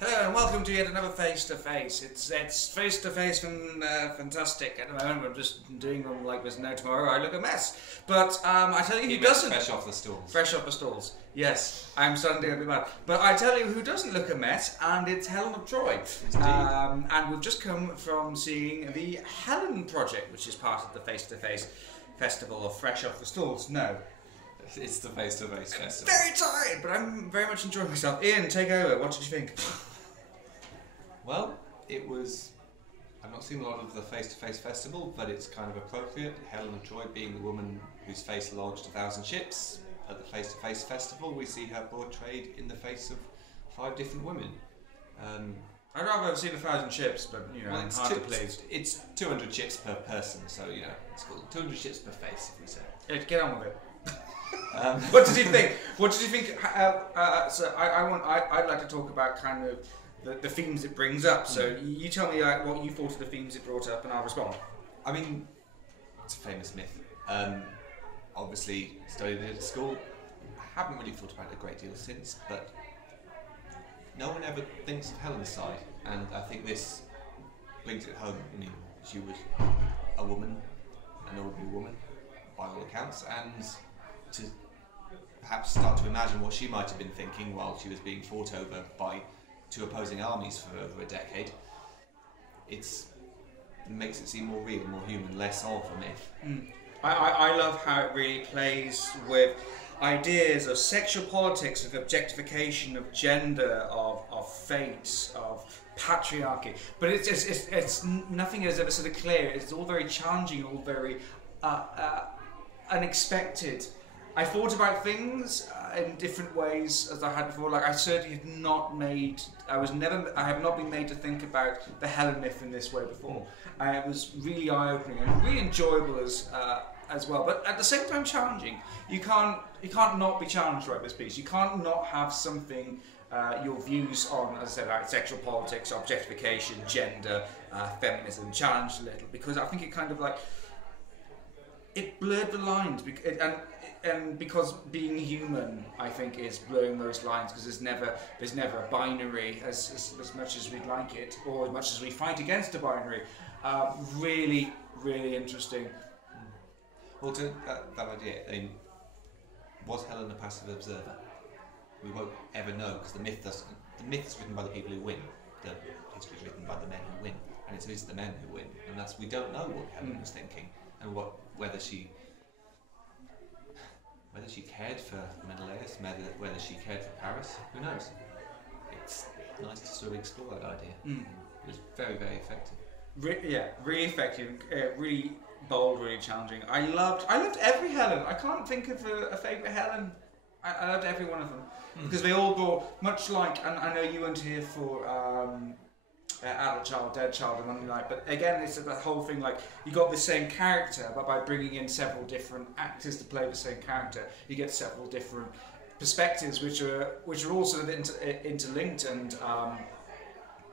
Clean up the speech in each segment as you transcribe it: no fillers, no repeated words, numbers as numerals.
Hello and welcome to yet another Face to Face. It's Face to Face from fantastic. At the moment we're just doing them like there's no tomorrow. I look a mess. But I tell you who doesn't. Fresh off the stalls. Fresh off the stalls. Yes, I'm starting to get a bit mad. But I tell you who doesn't look a mess, and it's Helen of Troy. And we've just come from seeing the Helen Project, which is part of the Face to Face Festival of Fresh Off the Stalls. No. It's the Face to Face Festival. Very tired, but I'm very much enjoying myself. Ian, take over. What did you think? Well, it was... I've not seen a lot of the Face to Face Festival, but it's kind of appropriate. Helen of Troy being the woman whose face lodged 1,000 ships. At the Face to Face Festival, we see her portrayed in the face of 5 different women. I'd rather have seen 1,000 ships, but you know, well, I'm hard to please. It's 200 ships per person, so you know, it's cool. 200 ships per face, if we say. Yeah, get on with it. What did you think? What did you think? So I'd like to talk about kind of the themes it brings up. So you tell me what you thought of the themes it brought up, and I'll respond. I mean, it's a famous myth. Obviously, studied it at school. I haven't really thought about it a great deal since, but no one ever thinks of Helen's side, and I think this brings it home. I mean, she was a woman, an ordinary woman, by all accounts, and to perhaps start to imagine what she might have been thinking while she was being fought over by 2 opposing armies for over a decade. It makes it seem more real, more human, less of a myth. I love how it really plays with ideas of sexual politics, of objectification, of gender, of fate, of patriarchy. But it's nothing is ever sort of clear. It's all very challenging, all very unexpected. I thought about things in different ways as I had before. Like I certainly had not made. I have not been made to think about the Helen myth in this way before. It was really eye-opening and really enjoyable as well. But at the same time, challenging. You can't not be challenged by this piece. You can't not have something. Your views on, as I said, like sexual politics, objectification, gender, feminism, challenged a little, because I think it kind of like it blurred the lines, and because being human, I think, is blurring those lines, because there's never a binary as much as we'd like it, or as much as we fight against a binary. Really, really interesting. Well, to that idea, I mean, was Helen a passive observer? We won't ever know, because the myth is written by the people who win. The history is written by the men who win, and it is the men who win, and we don't know what Helen was thinking, and whether she cared for Menelaus, whether she cared for Paris. Who knows? It's nice to sort of explore that idea. It was very, very effective. Really effective, really bold, really challenging. I loved every Helen. I can't think of a favourite Helen. I loved every one of them because they all brought, much like, and I know you weren't here for Adult Child, Dead Child, and something like. But again, it's the whole thing. Like you got the same character, but by bringing in several different actors to play the same character, you get several different perspectives, which are all sort of interlinked and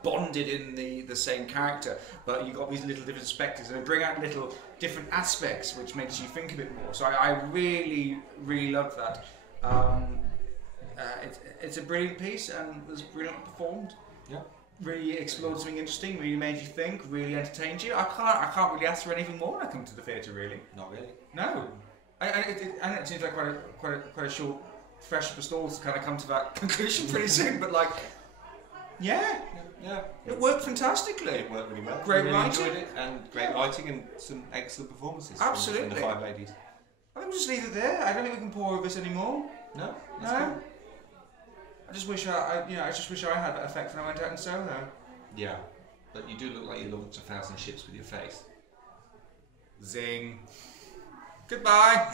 bonded in the same character. But you got these little different perspectives, and they bring out little different aspects, which makes you think a bit more. So I really, really loved that. It's a brilliant piece and was brilliantly performed. Yeah. Really explored something interesting. Really made you think. Really entertained you. I can't really ask for anything more when I come to the theatre. Really. Not really. No. I know it seems like quite a short, fresh for stalls to kind of come to that conclusion pretty soon. But like, yeah, it worked fantastically. It worked really well. Great really writing. Enjoyed it, and great writing and some excellent performances. Absolutely. From the 5 ladies. I think we'll just leave it there. I don't think we can pour over this anymore. No. No. I just wish I had that effect when I went out in solo. Yeah, but you do look like you launched 1,000 ships with your face. Zing. Goodbye.